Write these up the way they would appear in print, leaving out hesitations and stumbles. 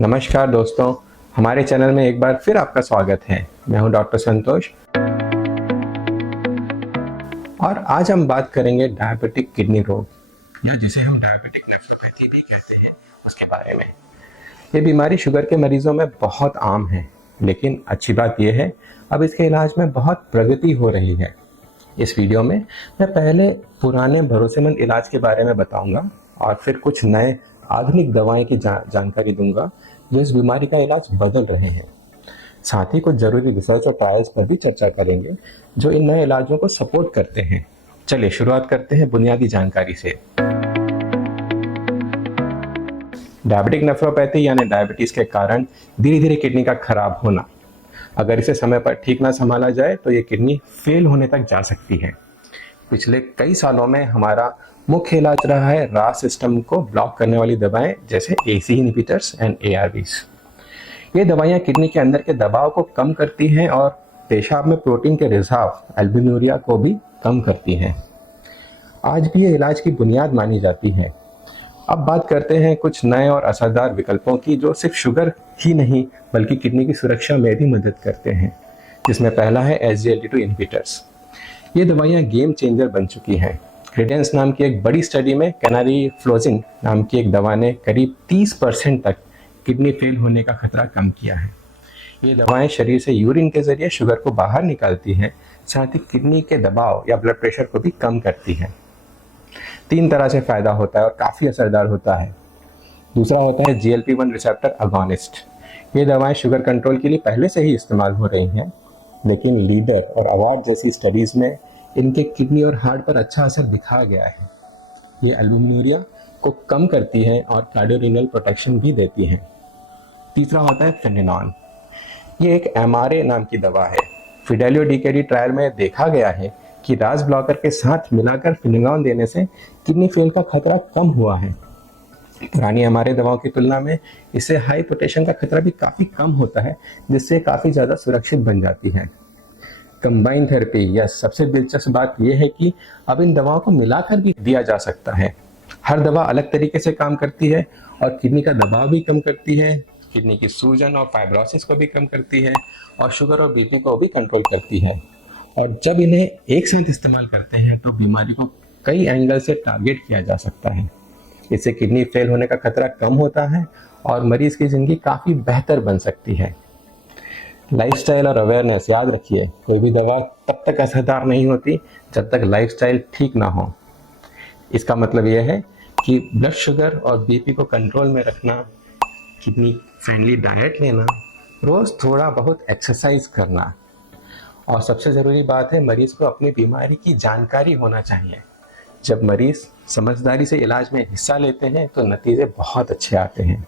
नमस्कार दोस्तों, हमारे चैनल में एक बार फिर आपका स्वागत है। मैं हूं डॉक्टर संतोष और आज हम बात करेंगे डायबिटिक किडनी रोग या जिसे हम डायबिटिक नेफ्रोपैथी भी कहते हैं उसके बारे में। ये बीमारी शुगर के मरीजों में बहुत आम है, लेकिन अच्छी बात यह है अब इसके इलाज में बहुत प्रगति हो रही है। इस वीडियो में मैं पहले पुराने भरोसेमंद इलाज के बारे में बताऊंगा और फिर कुछ नए आधुनिक दवाएं की जानकारी दूंगा जो इस बीमारी का इलाज बदल रहे हैं। साथ ही कुछ जरूरी रिसर्च और ट्रायल्स पर भी चर्चा करेंगे जो इन नए इलाजों को सपोर्ट करते हैं। चलिए शुरुआत करते हैं बुनियादी जानकारी से। डायबिटिक नेफ्रोपैथी यानी डायबिटीज के कारण धीरे धीरे किडनी का खराब होना। अगर इसे समय पर ठीक ना संभाला जाए तो ये किडनी फेल होने तक जा सकती है। पिछले कई सालों में हमारा मुख्य इलाज रहा है रास सिस्टम को ब्लॉक करने वाली दवाएं जैसे एसी इनहिबिटर्स एंड एआरबीज। ये दवाइयां किडनी के अंदर के दबाव को कम करती हैं और पेशाब में प्रोटीन के रिसाव एल्ब्यूमिनुरिया को भी कम करती हैं। आज भी ये इलाज की बुनियाद मानी जाती है। अब बात करते हैं कुछ नए और असरदार विकल्पों की जो सिर्फ शुगर ही नहीं बल्कि किडनी की सुरक्षा में भी मदद करते हैं, जिसमें पहला है SGLT2 इनहिबिटर्स। ये दवाइयां गेम चेंजर बन चुकी हैं। क्रेडेंस नाम की एक बड़ी स्टडी में कैनारीफ्लोजिन नाम की एक दवा ने करीब 30% तक किडनी फेल होने का खतरा कम किया है। ये दवाएं शरीर से यूरिन के जरिए शुगर को बाहर निकालती हैं, साथ ही किडनी के दबाव या ब्लड प्रेशर को भी कम करती हैं। 3 तरह से फायदा होता है और काफ़ी असरदार होता है। दूसरा होता है GLP-1 रिसेप्टर अगोनिस्ट। ये दवाएं शुगर कंट्रोल के लिए पहले से ही इस्तेमाल हो रही हैं, लेकिन लीडर और अवार्ड जैसी स्टडीज़ में इनके किडनी और हार्ट पर अच्छा असर दिखा गया है। ये एल्ब्यूमिनुरिया को कम करती है और कार्डियोरेनल प्रोटेक्शन भी देती है। तीसरा होता है फिनेनॉन। ये एक MRA नाम की दवा है। फिडेलियो DKD ट्रायल में देखा गया है कि रास ब्लॉकर के साथ मिलाकर फिनेनॉन देने से किडनी फेल का खतरा कम हुआ है। पुरानी MRA दवाओं की तुलना में इससे हाई पोटेंशियल का खतरा भी काफ़ी कम होता है, जिससे काफ़ी ज़्यादा सुरक्षित बन जाती है। कंबाइन थेरेपी या सबसे दिलचस्प बात यह है कि अब इन दवाओं को मिलाकर भी दिया जा सकता है। हर दवा अलग तरीके से काम करती है और किडनी का दबाव भी कम करती है, किडनी की सूजन और फाइब्रोसिस को भी कम करती है और शुगर और बीपी को भी कंट्रोल करती है। और जब इन्हें एक साथ इस्तेमाल करते हैं तो बीमारी को कई एंगल से टारगेट किया जा सकता है। इससे किडनी फेल होने का खतरा कम होता है और मरीज की जिंदगी काफ़ी बेहतर बन सकती है। लाइफस्टाइल और अवेयरनेस याद रखिए, कोई भी दवा तब तक असरदार नहीं होती जब तक लाइफस्टाइल ठीक ना हो। इसका मतलब यह है कि ब्लड शुगर और बीपी को कंट्रोल में रखना, किडनी फ्रेंडली डाइट लेना, रोज थोड़ा बहुत एक्सरसाइज करना और सबसे ज़रूरी बात है मरीज को अपनी बीमारी की जानकारी होना चाहिए। जब मरीज समझदारी से इलाज में हिस्सा लेते हैं तो नतीजे बहुत अच्छे आते हैं।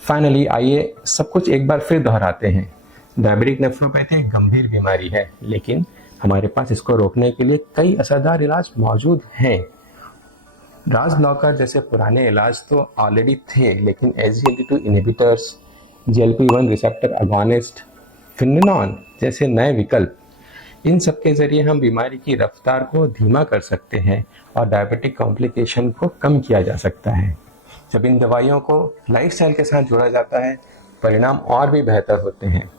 फाइनली आइए सब कुछ एक बार फिर दोहराते हैं। डायबिटिक नेफ्रोपैथी एक गंभीर बीमारी है, लेकिन हमारे पास इसको रोकने के लिए कई असरदार इलाज मौजूद हैं। रास ब्लॉकर जैसे पुराने इलाज तो ऑलरेडी थे, लेकिन SGLT2 inhibitors, GLP-1 receptor agonist, फिनेनॉन जैसे नए विकल्प, इन सब के जरिए हम बीमारी की रफ्तार को धीमा कर सकते हैं और डायबिटिक कॉम्प्लिकेशन को कम किया जा सकता है। जब इन दवाइयों को लाइफस्टाइल के साथ जोड़ा जाता है, परिणाम और भी बेहतर होते हैं।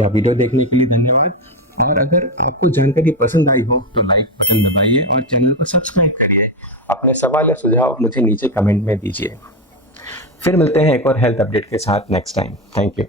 यह वीडियो देखने के लिए धन्यवाद और अगर आपको जानकारी पसंद आई हो तो लाइक बटन दबाइए और चैनल को सब्सक्राइब करिए। अपने सवाल या सुझाव मुझे नीचे कमेंट में दीजिए। फिर मिलते हैं एक और हेल्थ अपडेट के साथ नेक्स्ट टाइम। Thank you.